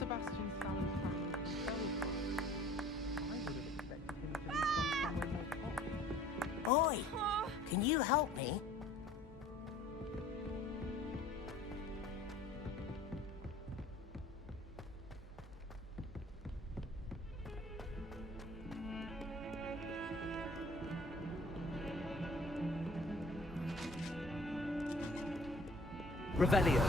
Sebastian Sally's family to sell drugs. I would have expected him to be from somewhere more posh. Oi! Can you help me? Revelio.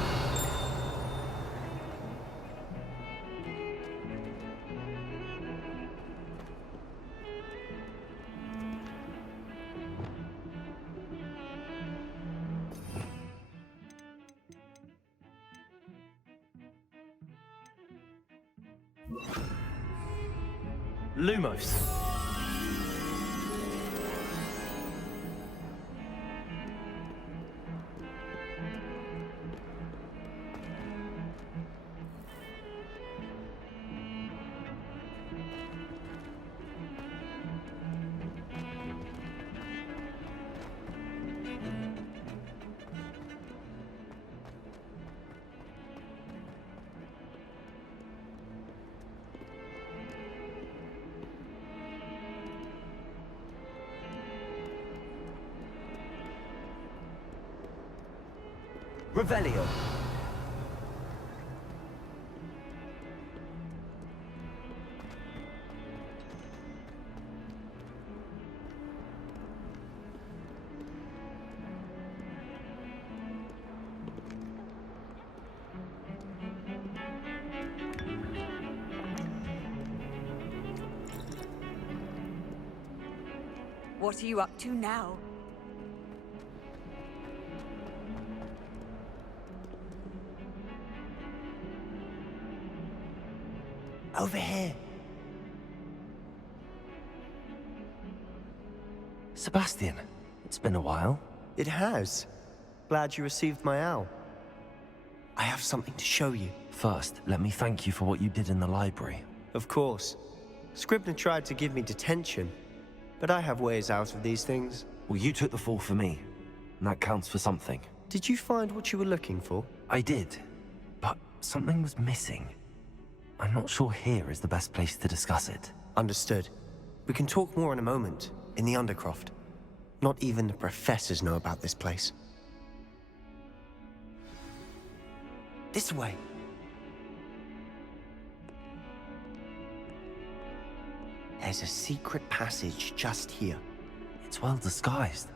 Lumos. Revelio. What are you up to now? Over here. Sebastian, it's been a while. It has. Glad you received my owl. I have something to show you. First, let me thank you for what you did in the library. Of course. Scribner tried to give me detention, but I have ways out of these things. Well, you took the fall for me, and that counts for something. Did you find what you were looking for? I did, but something was missing. I'm not sure here is the best place to discuss it. Understood. We can talk more in a moment, in the Undercroft. Not even the professors know about this place. This way. There's a secret passage just here. It's well disguised.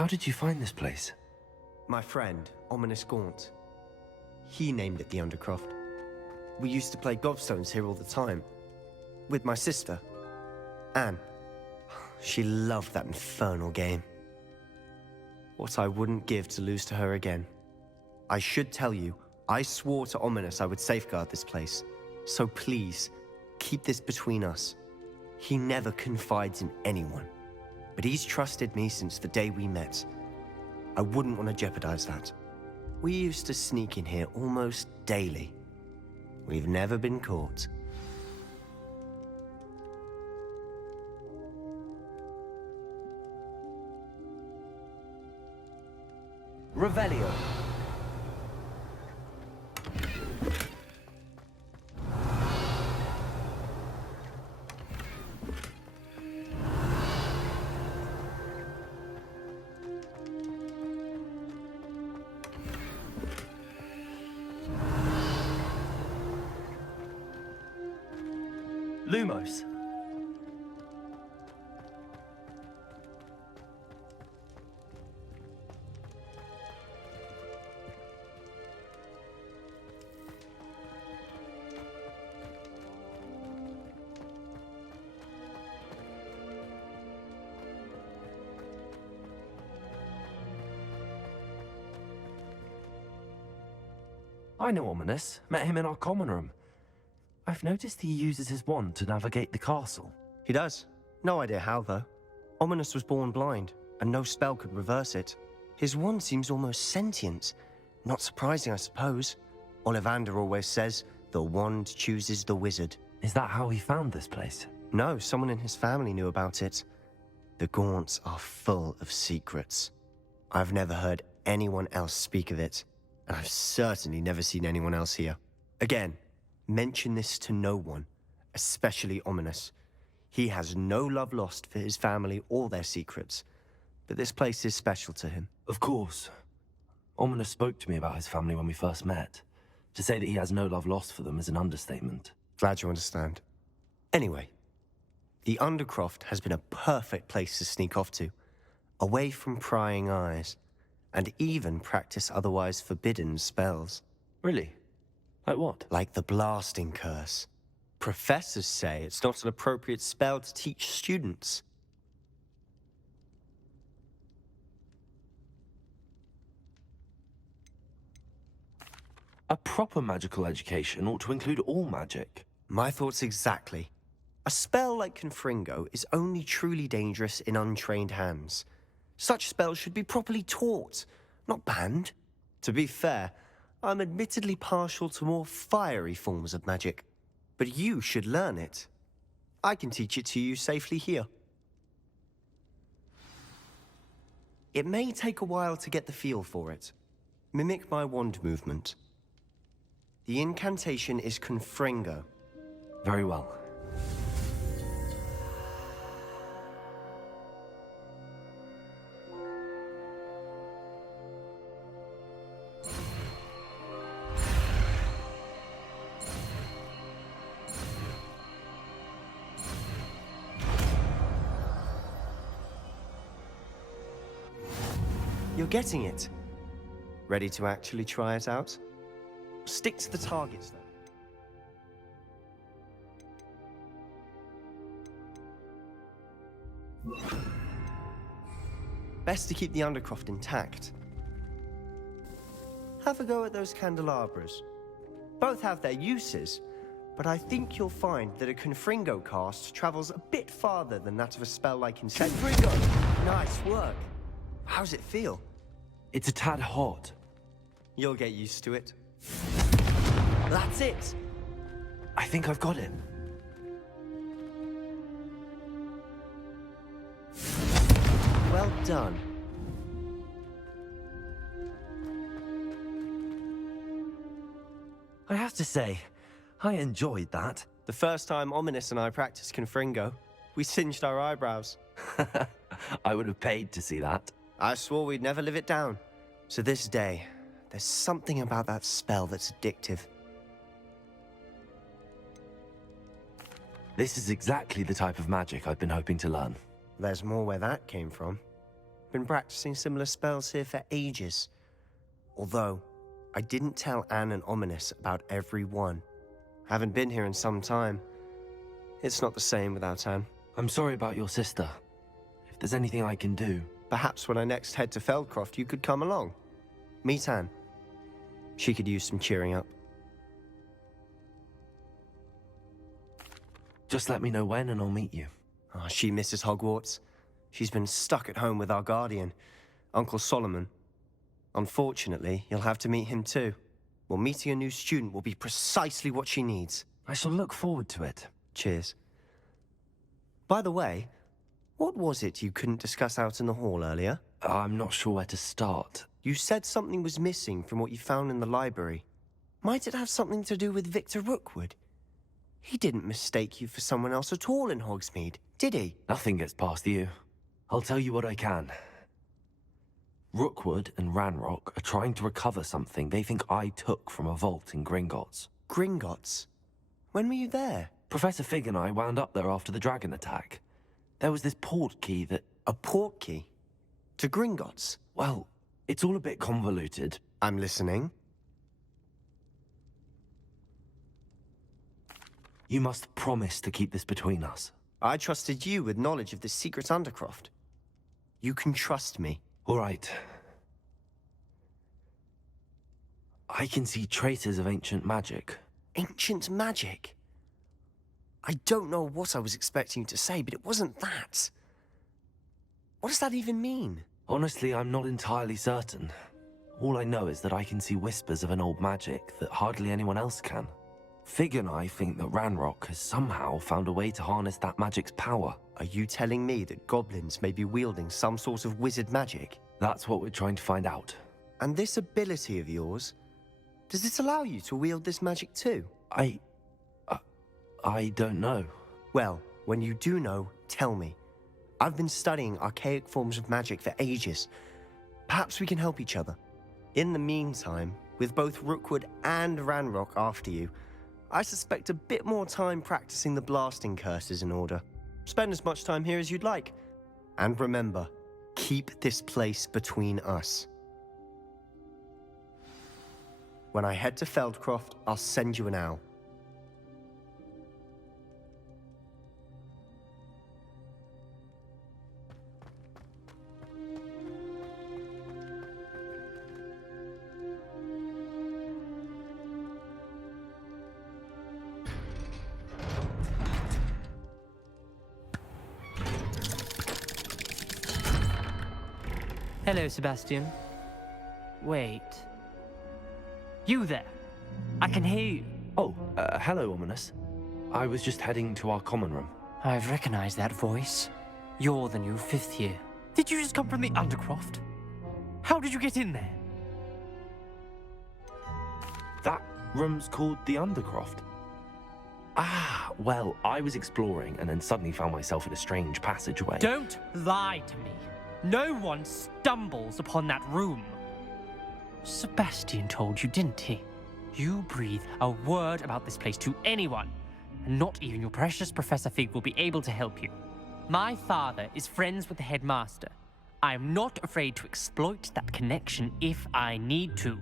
How did you find this place? My friend, Ominous Gaunt. He named it the Undercroft. We used to play gobstones here all the time. With my sister, Anne. She loved that infernal game. What I wouldn't give to lose to her again. I should tell you, I swore to Ominous I would safeguard this place. So please, keep this between us. He never confides in anyone. But he's trusted me since the day we met. I wouldn't want to jeopardize that. We used to sneak in here almost daily. We've never been caught. Revelio. Lumos. I know Ominous. Met him in our common room. I've noticed he uses his wand to navigate the castle. He does. No idea how, though. Ominous was born blind, and no spell could reverse it. His wand seems almost sentient. Not surprising, I suppose. Ollivander always says, the wand chooses the wizard. Is that how he found this place? No, someone in his family knew about it. The Gaunts are full of secrets. I've never heard anyone else speak of it, and I've certainly never seen anyone else here. Again, mention this to no one, especially Ominous. He has no love lost for his family or their secrets, but this place is special to him. Of course. Ominous spoke to me about his family when we first met. To say that he has no love lost for them is an understatement. Glad you understand. Anyway, the Undercroft has been a perfect place to sneak off to, away from prying eyes, and even practice otherwise forbidden spells. Really? Like what? Like the blasting curse. Professors say it's not an appropriate spell to teach students. A proper magical education ought to include all magic. My thoughts exactly. A spell like Confringo is only truly dangerous in untrained hands. Such spells should be properly taught, not banned. To be fair, I'm admittedly partial to more fiery forms of magic, but you should learn it. I can teach it to you safely here. It may take a while to get the feel for it. Mimic my wand movement. The incantation is Confringo. Very well. You're getting it. Ready to actually try it out? Stick to the targets, though. Best to keep the Undercroft intact. Have a go at those candelabras. Both have their uses, but I think you'll find that a Confringo cast travels a bit farther than that of a spell like Confringo! Nice work. How's it feel? It's a tad hot. You'll get used to it. That's it! I think I've got it. Well done. I have to say, I enjoyed that. The first time Ominous and I practiced Confringo, we singed our eyebrows. I would have paid to see that. I swore we'd never live it down. To this day, there's something about that spell that's addictive. This is exactly the type of magic I've been hoping to learn. There's more where that came from. Been practicing similar spells here for ages. Although, I didn't tell Anne and Ominous about every one. Haven't been here in some time. It's not the same without Anne. I'm sorry about your sister. If there's anything I can do... Perhaps when I next head to Feldcroft, you could come along. Meet Anne. She could use some cheering up. Just let me know when and I'll meet you. Oh, she misses Hogwarts. She's been stuck at home with our guardian, Uncle Solomon. Unfortunately, you'll have to meet him too. Well, meeting a new student will be precisely what she needs. I shall look forward to it. Cheers. By the way, what was it you couldn't discuss out in the hall earlier? I'm not sure where to start. You said something was missing from what you found in the library. Might it have something to do with Victor Rookwood? He didn't mistake you for someone else at all in Hogsmeade, did he? Nothing gets past you. I'll tell you what I can. Rookwood and Ranrock are trying to recover something they think I took from a vault in Gringotts. Gringotts? When were you there? Professor Fig and I wound up there after the dragon attack. There was this port key that... A port key? To Gringotts? Well, it's all a bit convoluted. I'm listening. You must promise to keep this between us. I trusted you with knowledge of this secret Undercroft. You can trust me. All right. I can see traces of ancient magic. Ancient magic? I don't know what I was expecting you to say, but it wasn't that. What does that even mean? Honestly, I'm not entirely certain. All I know is that I can see whispers of an old magic that hardly anyone else can. Fig and I think that Ranrock has somehow found a way to harness that magic's power. Are you telling me that goblins may be wielding some sort of wizard magic? That's what we're trying to find out. And this ability of yours, does it allow you to wield this magic too? I don't know. Well, when you do know, tell me. I've been studying archaic forms of magic for ages. Perhaps we can help each other. In the meantime, with both Rookwood and Ranrock after you, I suspect a bit more time practicing the blasting curse is in order. Spend as much time here as you'd like. And remember, keep this place between us. When I head to Feldcroft, I'll send you an owl. Hello, Sebastian. Wait. You there? I can hear you. Oh, hello, Ominous. I was just heading to our common room. I've recognized that voice. You're the new 5th year. Did you just come from the Undercroft? How did you get in there? That room's called the Undercroft. Ah, well, I was exploring and then suddenly found myself in a strange passageway. Don't lie to me. No one stumbles upon that room. Sebastian told you, didn't he? You breathe a word about this place to anyone, and not even your precious Professor Fig will be able to help you. My father is friends with the headmaster. I am not afraid to exploit that connection if I need to.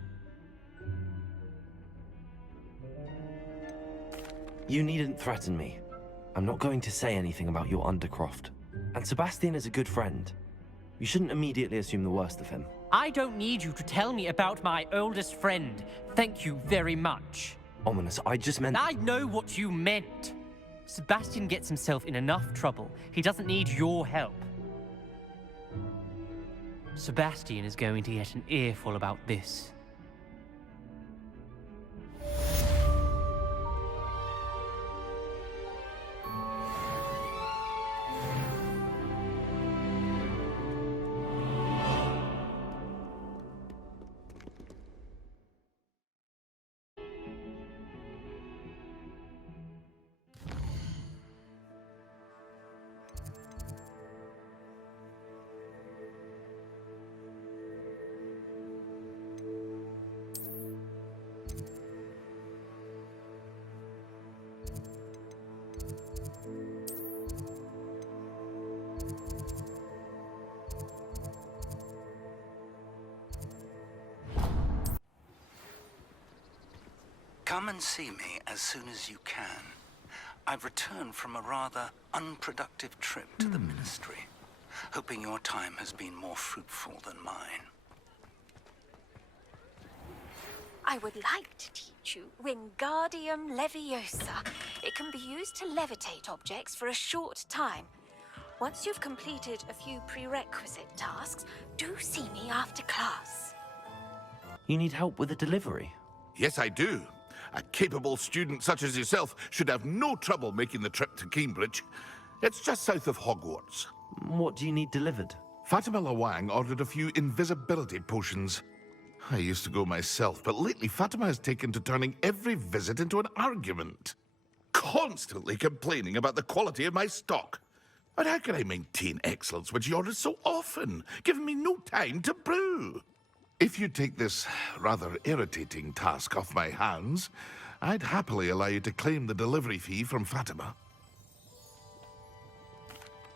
You needn't threaten me. I'm not going to say anything about your Undercroft. And Sebastian is a good friend. You shouldn't immediately assume the worst of him. I don't need you to tell me about my oldest friend. Thank you very much. Ominous, I just meant... I know what you meant. Sebastian gets himself in enough trouble. He doesn't need your help. Sebastian is going to get an earful about this. Come and see me as soon as you can. I've returned from a rather unproductive trip to the Ministry, hoping your time has been more fruitful than mine. I would like to teach you Wingardium Leviosa. It can be used to levitate objects for a short time. Once you've completed a few prerequisite tasks, do see me after class. You need help with the delivery? Yes, I do. A capable student such as yourself should have no trouble making the trip to Cambridge. It's just south of Hogwarts. What do you need delivered? Fatima Lawang ordered a few invisibility potions. I used to go myself, but lately Fatima has taken to turning every visit into an argument. Constantly complaining about the quality of my stock. But how can I maintain excellence when she orders so often, giving me no time to brew? If you take this rather irritating task off my hands, I'd happily allow you to claim the delivery fee from Fatima.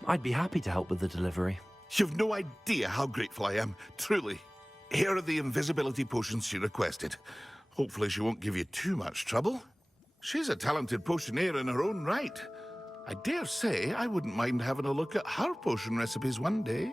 I'd be happy to help with the delivery. You've no idea how grateful I am, truly. Here are the invisibility potions she requested. Hopefully she won't give you too much trouble. She's a talented potioneer in her own right. I dare say I wouldn't mind having a look at her potion recipes one day.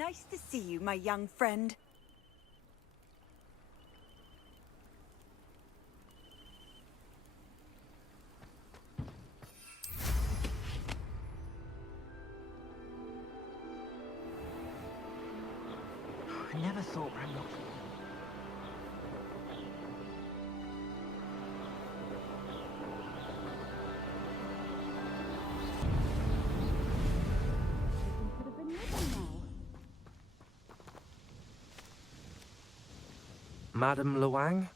Nice to see you, my young friend. I never thought Ranrock. Madam Luang,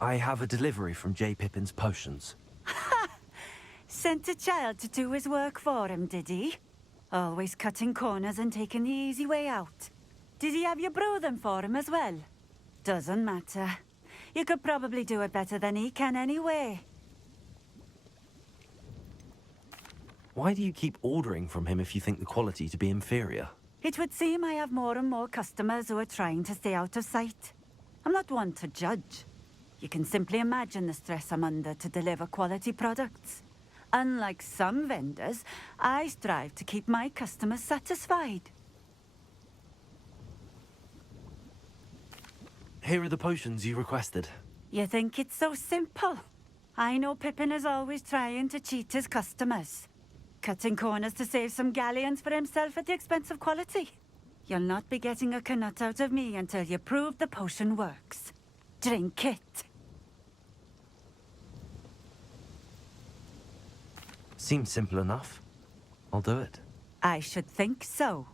I have a delivery from J. Pippin's potions. Sent a child to do his work for him, did he? Always cutting corners and taking the easy way out. Did he have you brew them for him as well? Doesn't matter. You could probably do it better than he can anyway. Why do you keep ordering from him if you think the quality to be inferior? It would seem I have more and more customers who are trying to stay out of sight. I'm not one to judge. You can simply imagine the stress I'm under to deliver quality products. Unlike some vendors, I strive to keep my customers satisfied. Here are the potions you requested. You think it's so simple? I know Pippin is always trying to cheat his customers. Cutting corners to save some galleons for himself at the expense of quality. You'll not be getting a knut out of me until you prove the potion works. Drink it. Seems simple enough. I'll do it. I should think so.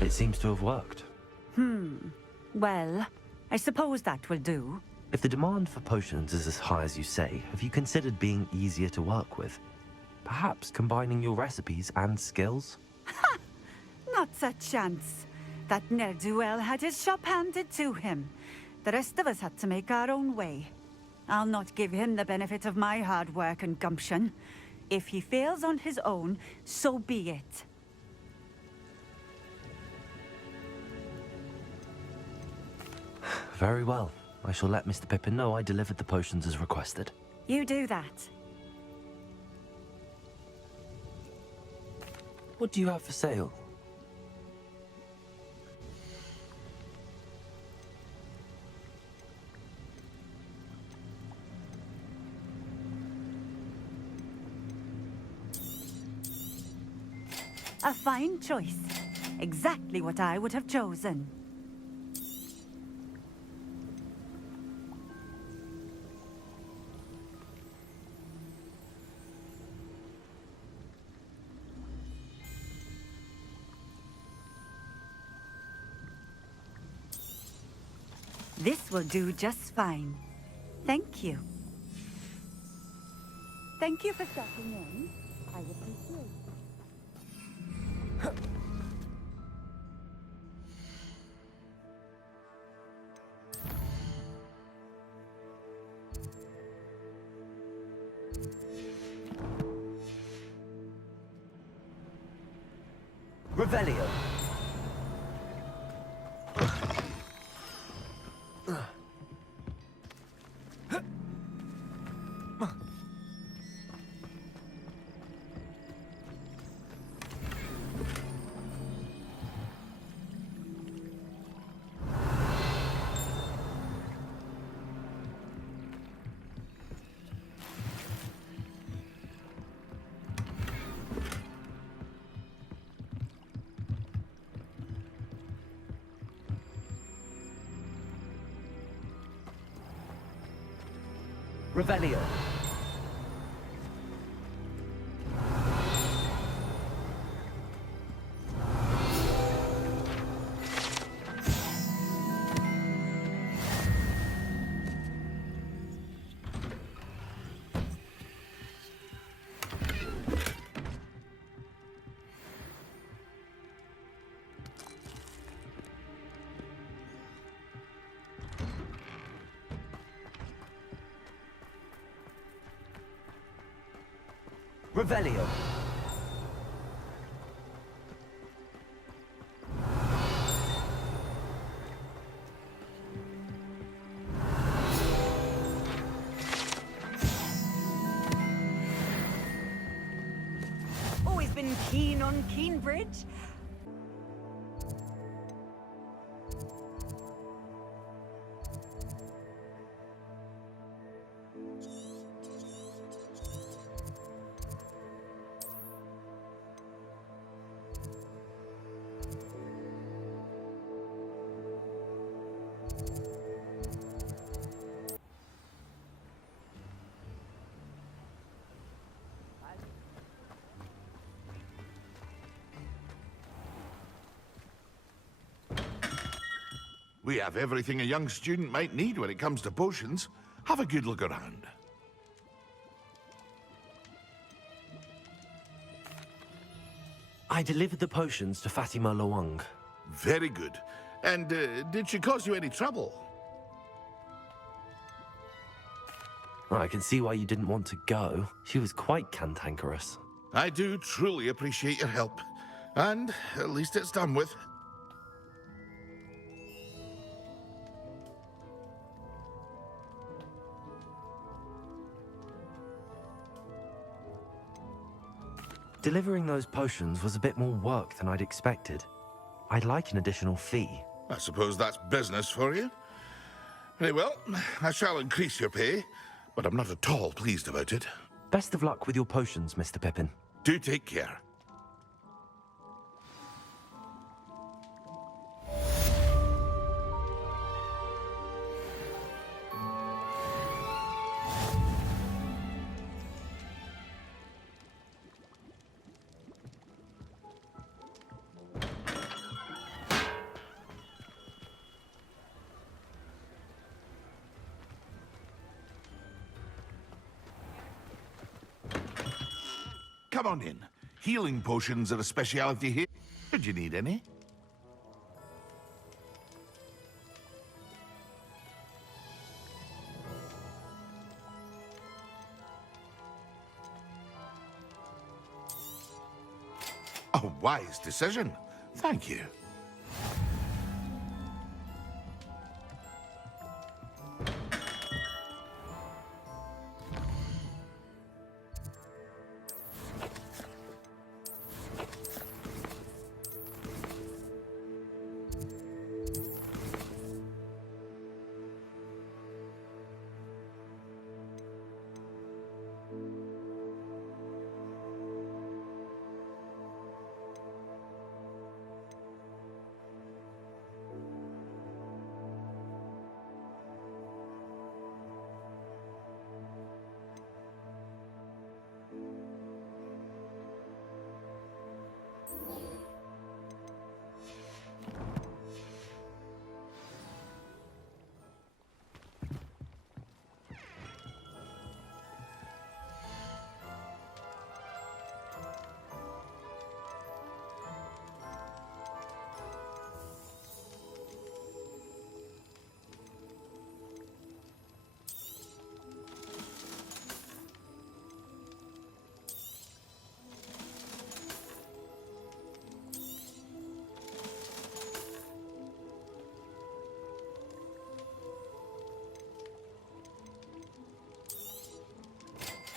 It seems to have worked. Well, I suppose that will do. If the demand for potions is as high as you say, have you considered being easier to work with? Perhaps combining your recipes and skills? Not a chance. That ne'er-do-well had his shop handed to him. The rest of us had to make our own way. I'll not give him the benefit of my hard work and gumption. If he fails on his own, so be it. Very well. I shall let Mr. Pippin know I delivered the potions as requested. You do that. What do you have for sale? A fine choice. Exactly what I would have chosen. This will do just fine. Thank you. Thank you for stopping in. I appreciate it. Revelio. Revelio. Revelio. Always been keen on Keenbridge. We have everything a young student might need when it comes to potions. Have a good look around. I delivered the potions to Fatima Lawang. Very good. And did she cause you any trouble? I can see why you didn't want to go. She was quite cantankerous. I do truly appreciate your help. And at least it's done with. Delivering those potions was a bit more work than I'd expected. I'd like an additional fee. I suppose that's business for you. Very well, I shall increase your pay, but I'm not at all pleased about it. Best of luck with your potions, Mr. Pippin. Do take care. Come on in. Healing potions are a speciality here. Did you need any? A wise decision. Thank you.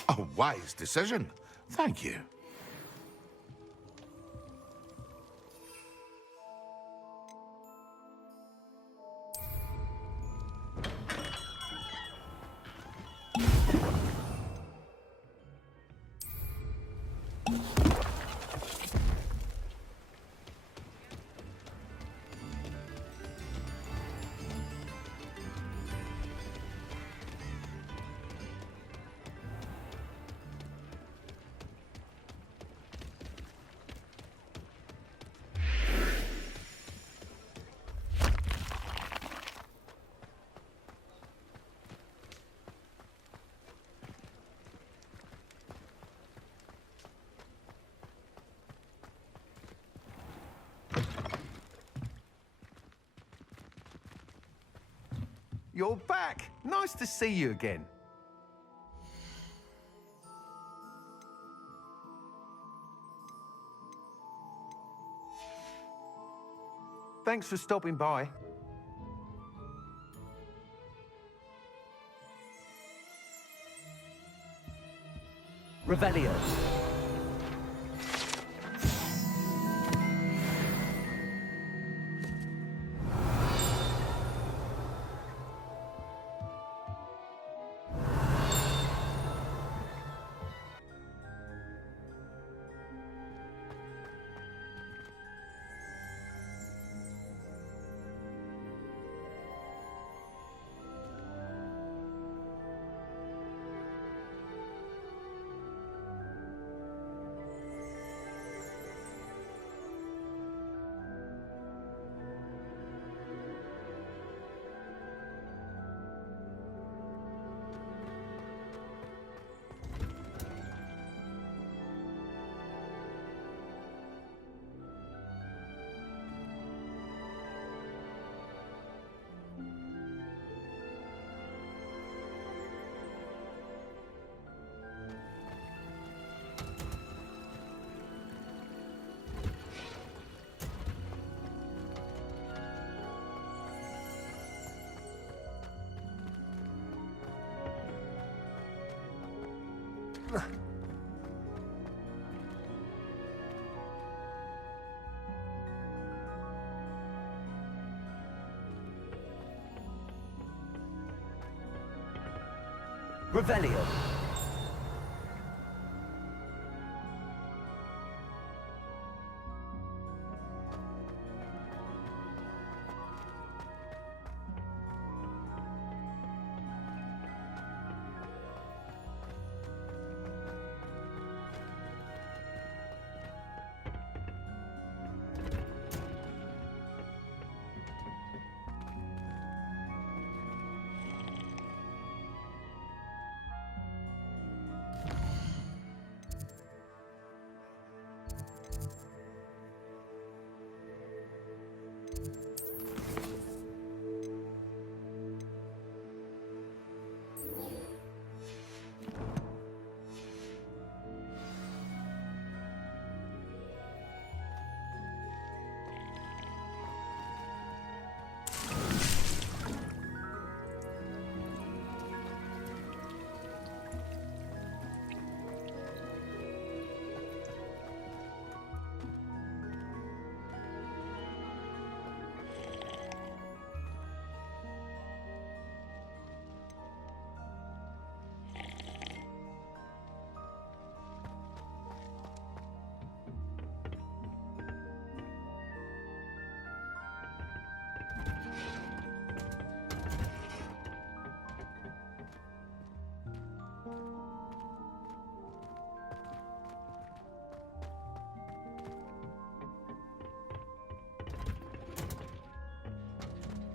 A wise decision. Thank you. You're back! Nice to see you again. thanks for stopping by. Revelio. Revelio.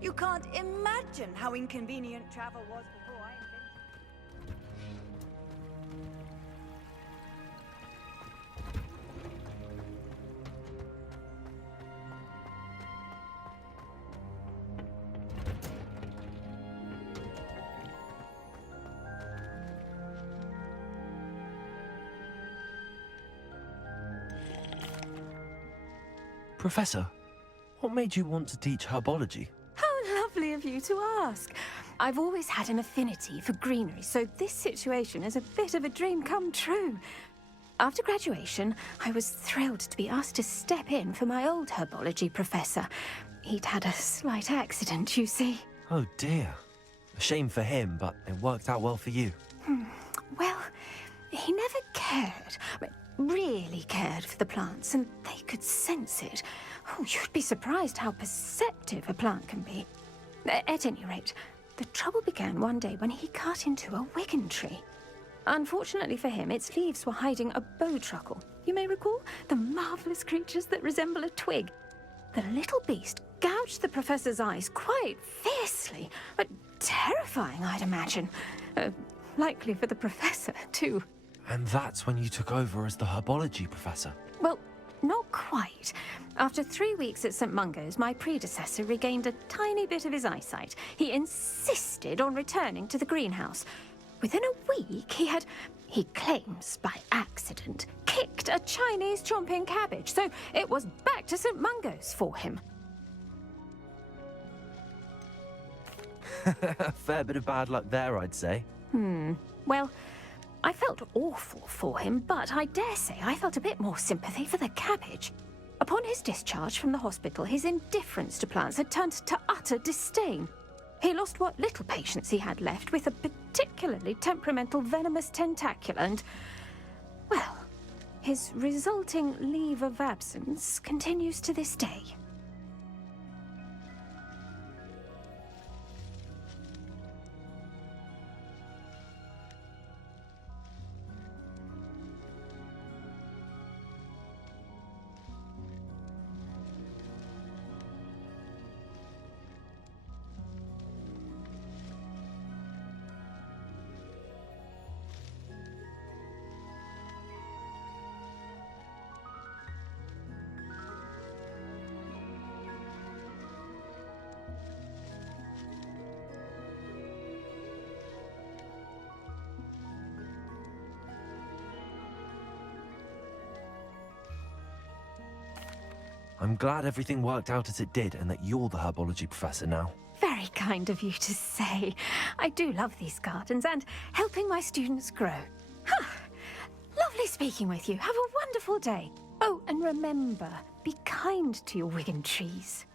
You can't imagine how inconvenient travel was before I invented. Professor, what made you want to teach herbology? How lovely of you to ask. I've always had an affinity for greenery, so this situation is a bit of a dream come true. After graduation, I was thrilled to be asked to step in for my old herbology professor. He'd had a slight accident, you see. Oh dear. A shame for him, but it worked out well for you. Well, he never cared, really cared for the plants, and they could sense it. Oh, you'd be surprised how perceptive a plant can be. At any rate, the trouble began one day when he cut into a wigan tree. Unfortunately for him, its leaves were hiding a bowtruckle. You may recall the marvelous creatures that resemble a twig. The little beast gouged the professor's eyes quite fiercely. Terrifying, I'd imagine. Likely for the professor, too. And that's when you took over as the herbology professor? Well, not quite. After 3 weeks at St. Mungo's, my predecessor regained a tiny bit of his eyesight. He insisted on returning to the greenhouse. Within a week, he claims by accident, kicked a Chinese chomping cabbage, so it was back to St. Mungo's for him. A fair bit of bad luck there, I'd say. Well, I felt awful for him, but I dare say I felt a bit more sympathy for the cabbage. Upon his discharge from the hospital, his indifference to plants had turned to utter disdain. He lost what little patience he had left with a particularly temperamental venomous tentacula and, well, his resulting leave of absence continues to this day. I'm glad everything worked out as it did and that you're the herbology professor now. Very kind of you to say. I do love these gardens and helping my students grow. Lovely speaking with you. Have a wonderful day. Oh, and remember, be kind to your Wigan trees.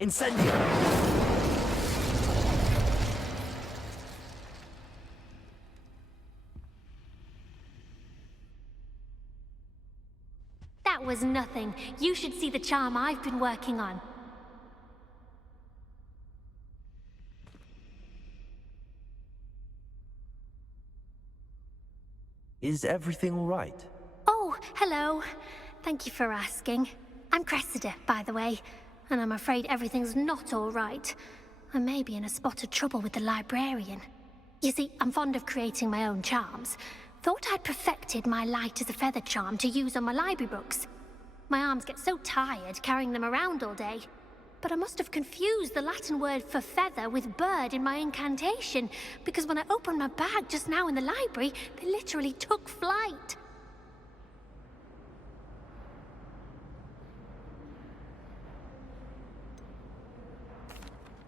Incendio! That was nothing. You should see the charm I've been working on. Is everything all right? Oh, hello. Thank you for asking. I'm Cressida, by the way, and I'm afraid everything's not all right. I may be in a spot of trouble with the librarian. You see, I'm fond of creating my own charms. Thought I'd perfected my light as a feather charm to use on my library books. My arms get so tired carrying them around all day. But I must have confused the Latin word for feather with bird in my incantation, because when I opened my bag just now in the library, they literally took flight.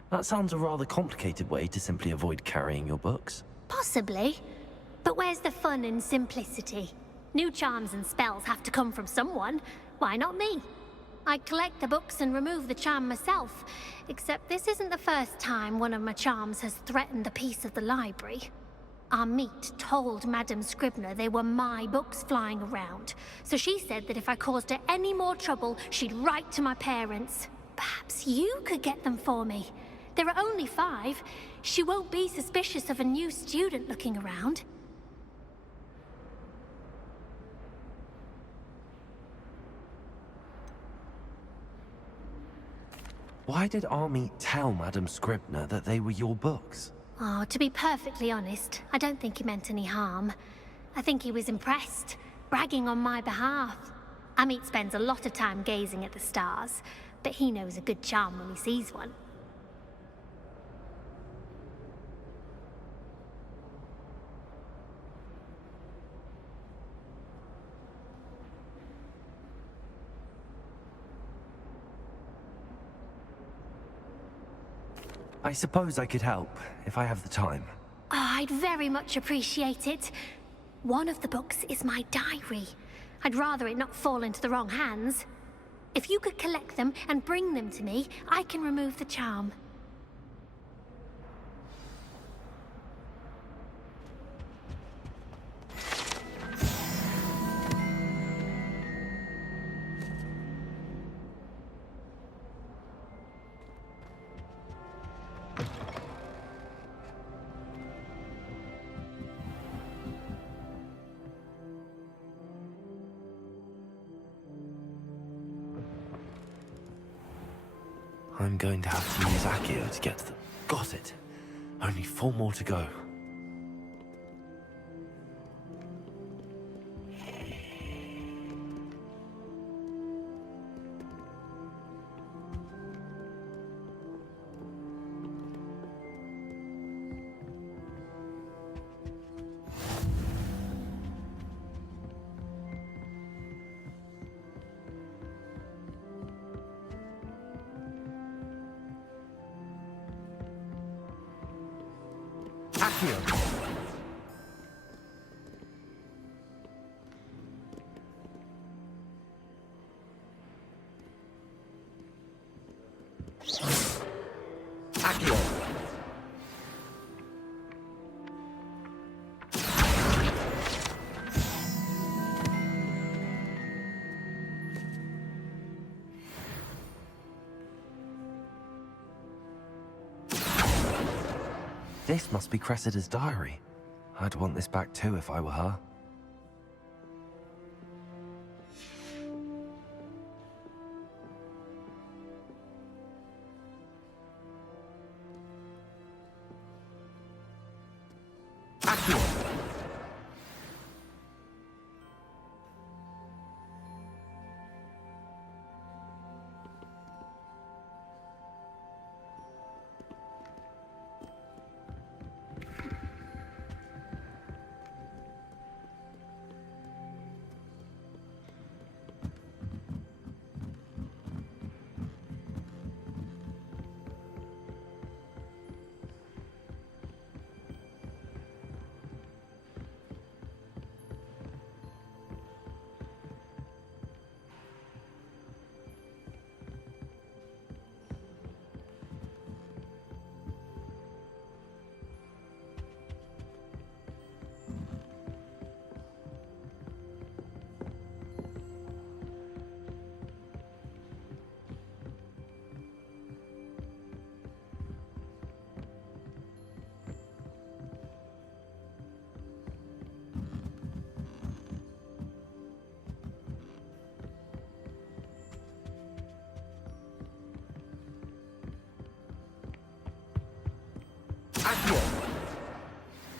That sounds a rather complicated way to simply avoid carrying your books. Possibly. But where's the fun in simplicity? New charms and spells have to come from someone. Why not me? I collect the books and remove the charm myself. Except this isn't the first time one of my charms has threatened the peace of the library. Our meet told Madame Scribner they were my books flying around. So she said that if I caused her any more trouble, she'd write to my parents. Perhaps you could get them for me. There are only 5. She won't be suspicious of a new student looking around. Why did Army tell Madame Scribner that they were your books? Oh, to be perfectly honest, I don't think he meant any harm. I think he was impressed, bragging on my behalf. Amit spends a lot of time gazing at the stars, but he knows a good charm when he sees one. I suppose I could help, if I have the time. Oh, I'd very much appreciate it. One of the books is my diary. I'd rather it not fall into the wrong hands. If you could collect them and bring them to me, I can remove the charm. I'm going to have to use Accio to get to them. Got it. Only 4 more to go. Accio! Accio! This must be Cressida's diary. I'd want this back too if I were her.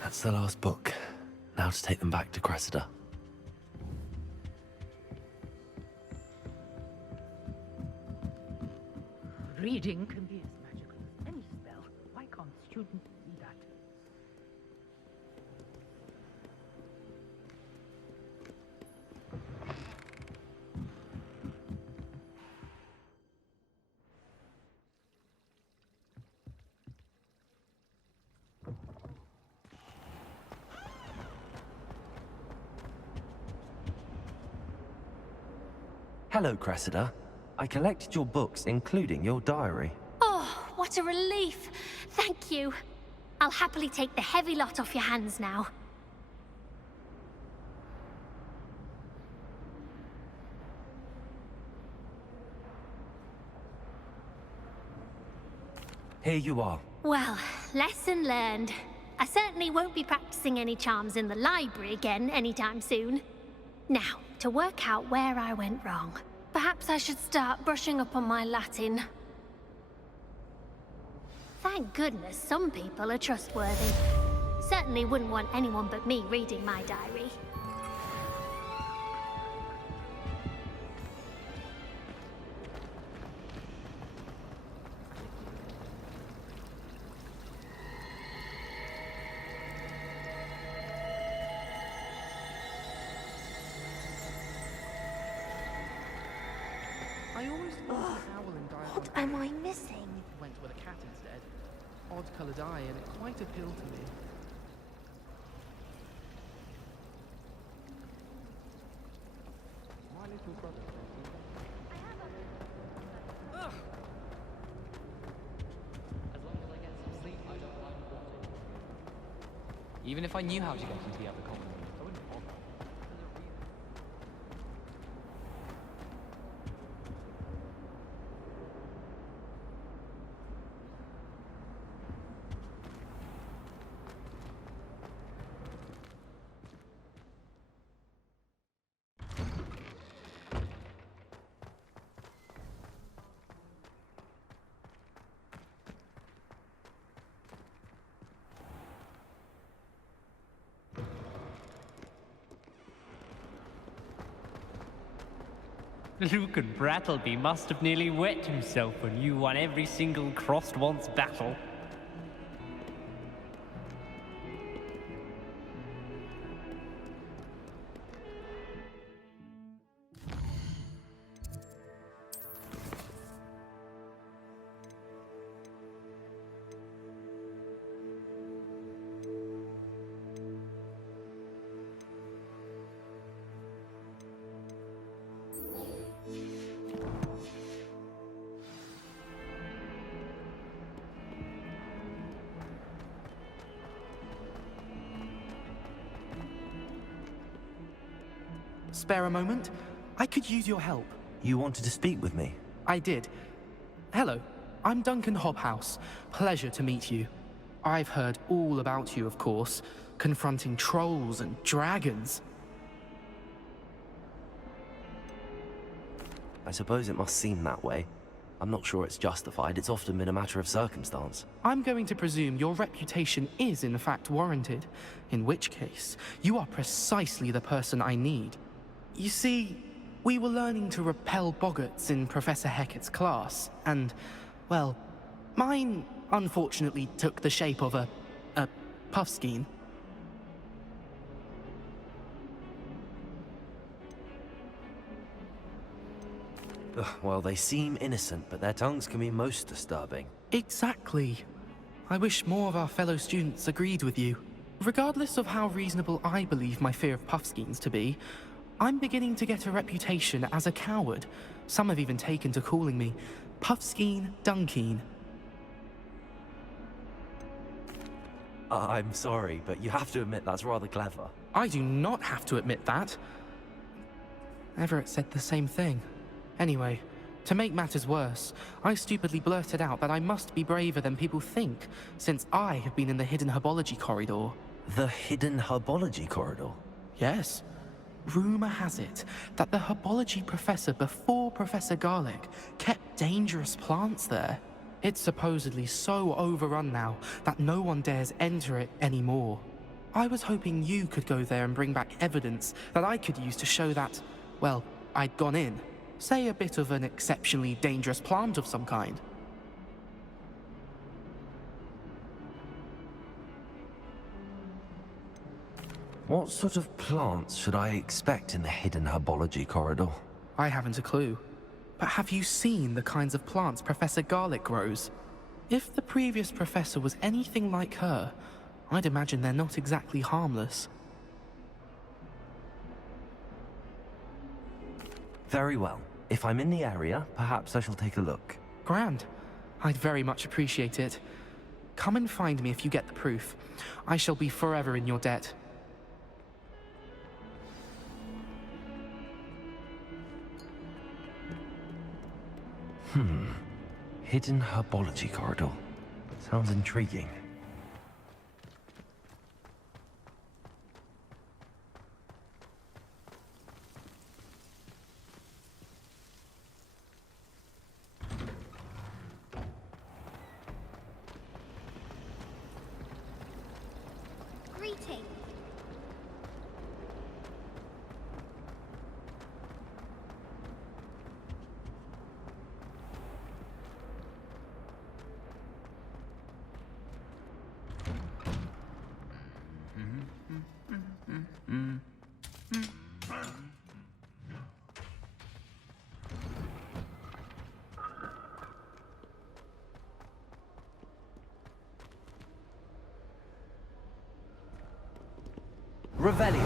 That's the last book. Now to take them back to Cressida. Reading can be as magical as any spell. Why can't students see that? Hello, Cressida. I collected your books, including your diary. Oh, what a relief. Thank you. I'll happily take the heavy lot off your hands now. Here you are. Well, lesson learned. I certainly won't be practicing any charms in the library again anytime soon. Now, to work out where I went wrong. Perhaps I should start brushing up on my Latin. Thank goodness some people are trustworthy. Certainly wouldn't want anyone but me reading my diary. I always thought the owl in Diagon What am I missing? went with a cat instead. Odd-coloured eye, and it quite appealed to me. Your brother says he does. As long as I get some sleep, I don't mind what it is. Even if I knew how to get into the other common room, I wouldn't bother. There's a reason. Luke and Brattleby must have nearly wet himself when you won every single crossed once battle. Spare a moment? I could use your help. You wanted to speak with me? I did. Hello, I'm Duncan Hobhouse. Pleasure to meet you. I've heard all about you, of course, confronting trolls and dragons. I suppose it must seem that way. I'm not sure it's justified. It's often been a matter of circumstance. I'm going to presume your reputation is in fact warranted, in which case, you are precisely the person I need. You see, we were learning to repel boggarts in Professor Hecat's class, and, well, mine unfortunately took the shape of a puffskein. Well, they seem innocent, but their tongues can be most disturbing. Exactly. I wish more of our fellow students agreed with you. Regardless of how reasonable I believe my fear of puffskeins to be, I'm beginning to get a reputation as a coward. Some have even taken to calling me Puffskeen Dunkeen. I'm sorry, but you have to admit that's rather clever. I do not have to admit that. Everett said the same thing. Anyway, to make matters worse, I stupidly blurted out that I must be braver than people think, since I have been in the hidden herbology corridor. The hidden herbology corridor? Yes. Rumor has it that the herbology professor before Professor Garlic kept dangerous plants there. It's supposedly so overrun now that no one dares enter it anymore. I was hoping you could go there and bring back evidence that I could use to show that, well, I'd gone in. Say a bit of an exceptionally dangerous plant of some kind. What sort of plants should I expect in the hidden herbology corridor? I haven't a clue. But have you seen the kinds of plants Professor Garlic grows? If the previous professor was anything like her, I'd imagine they're not exactly harmless. Very well. If I'm in the area, perhaps I shall take a look. Grand. I'd very much appreciate it. Come and find me if you get the proof. I shall be forever in your debt. Hidden herbology corridor. Sounds intriguing. Greeting. Revelio.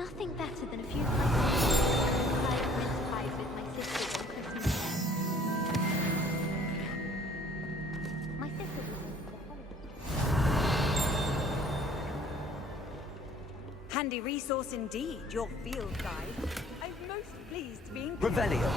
Nothing better than a few pints of mince pies with my sisters on Christmas Day. My sisters were the holidays. Handy resource indeed, your field guide. I'm most pleased to be included. Revelio.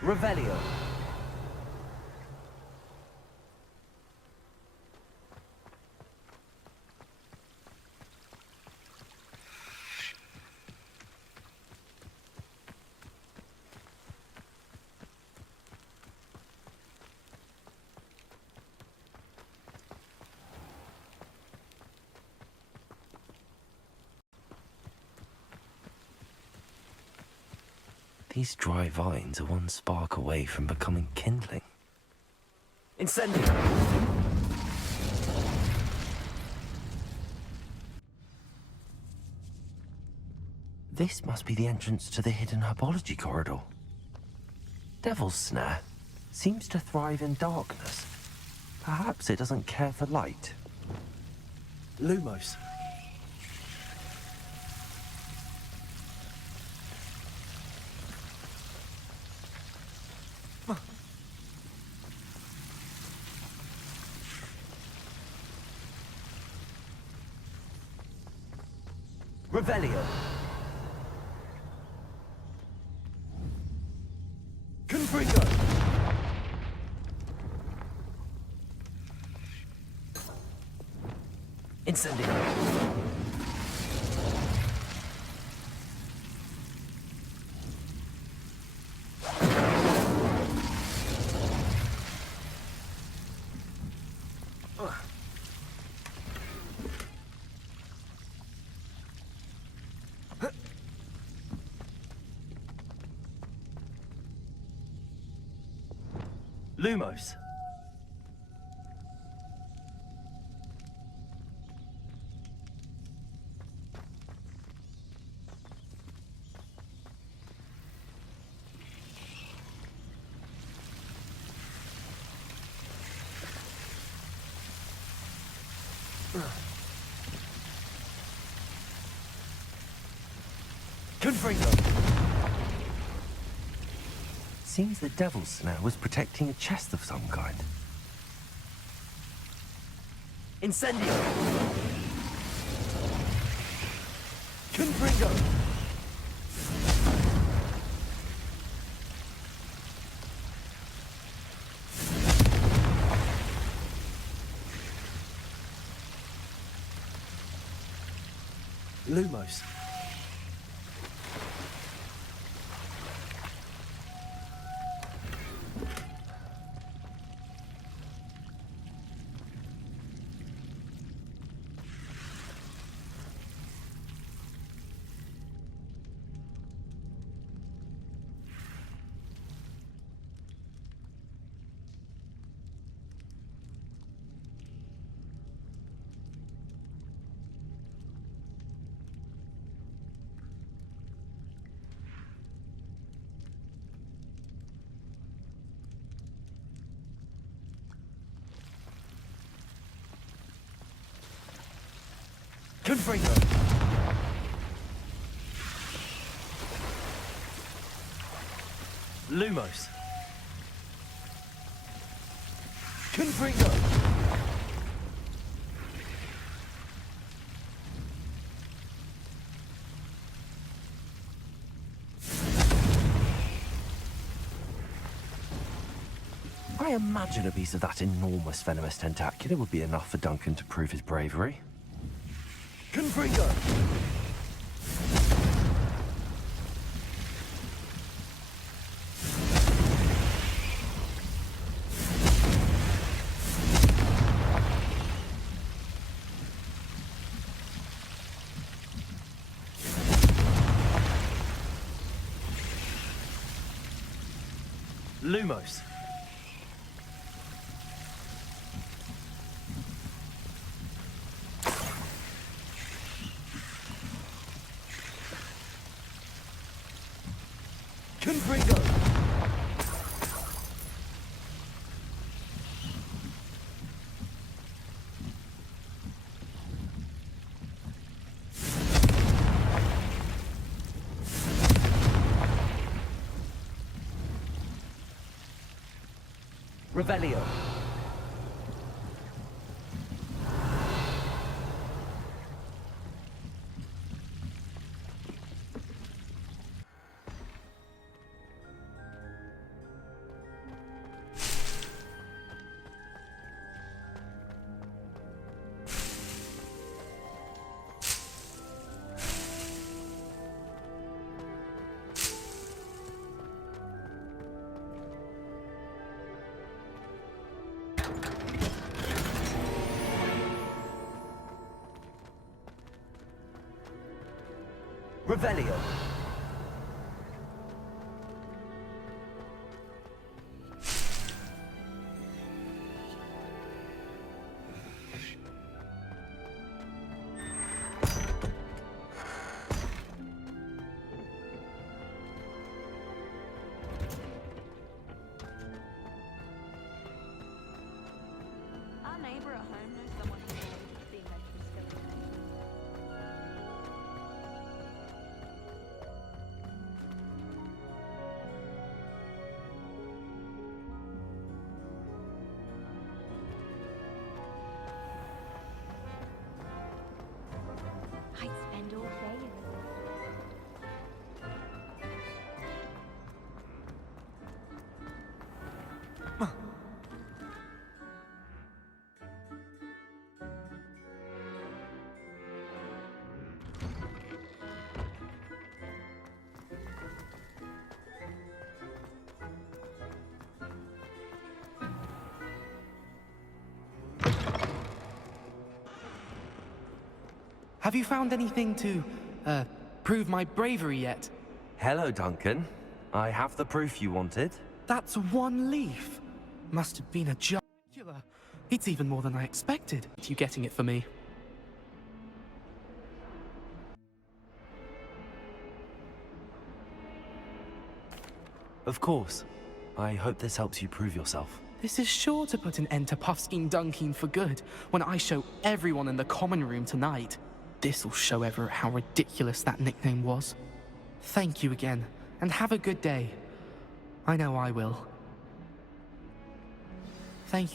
Revelio. These dry vines are one spark away from becoming kindling. Incendio. This must be the entrance to the hidden herbology corridor. Devil's Snare seems to thrive in darkness. Perhaps it doesn't care for light. Lumos. Revelio. Confringo. Incendio. Lumos. Confringo. Seems the Devil's Snare was protecting a chest of some kind. Incendio. Confringo. Lumos. Confringo. Lumos. Confringo. imagine a piece of that enormous venomous tentacular would be enough for Duncan to prove his bravery. Confringo! Lumos. Confringo. Revelio. Revelio. Our neighbor at home knows someone who's being led to the skeleton. I'd spend all day in the Have you found anything to, prove my bravery yet? Hello, Duncan. I have the proof you wanted. That's one leaf. Must have been a jugular. It's even more than I expected. You getting it for me? Of course. I hope this helps you prove yourself. This is sure to put an end to Puffskein Dunkeen for good when I show everyone in the common room tonight. This'll show Everett how ridiculous that nickname was. Thank you again, and have a good day. I know I will. Thank you.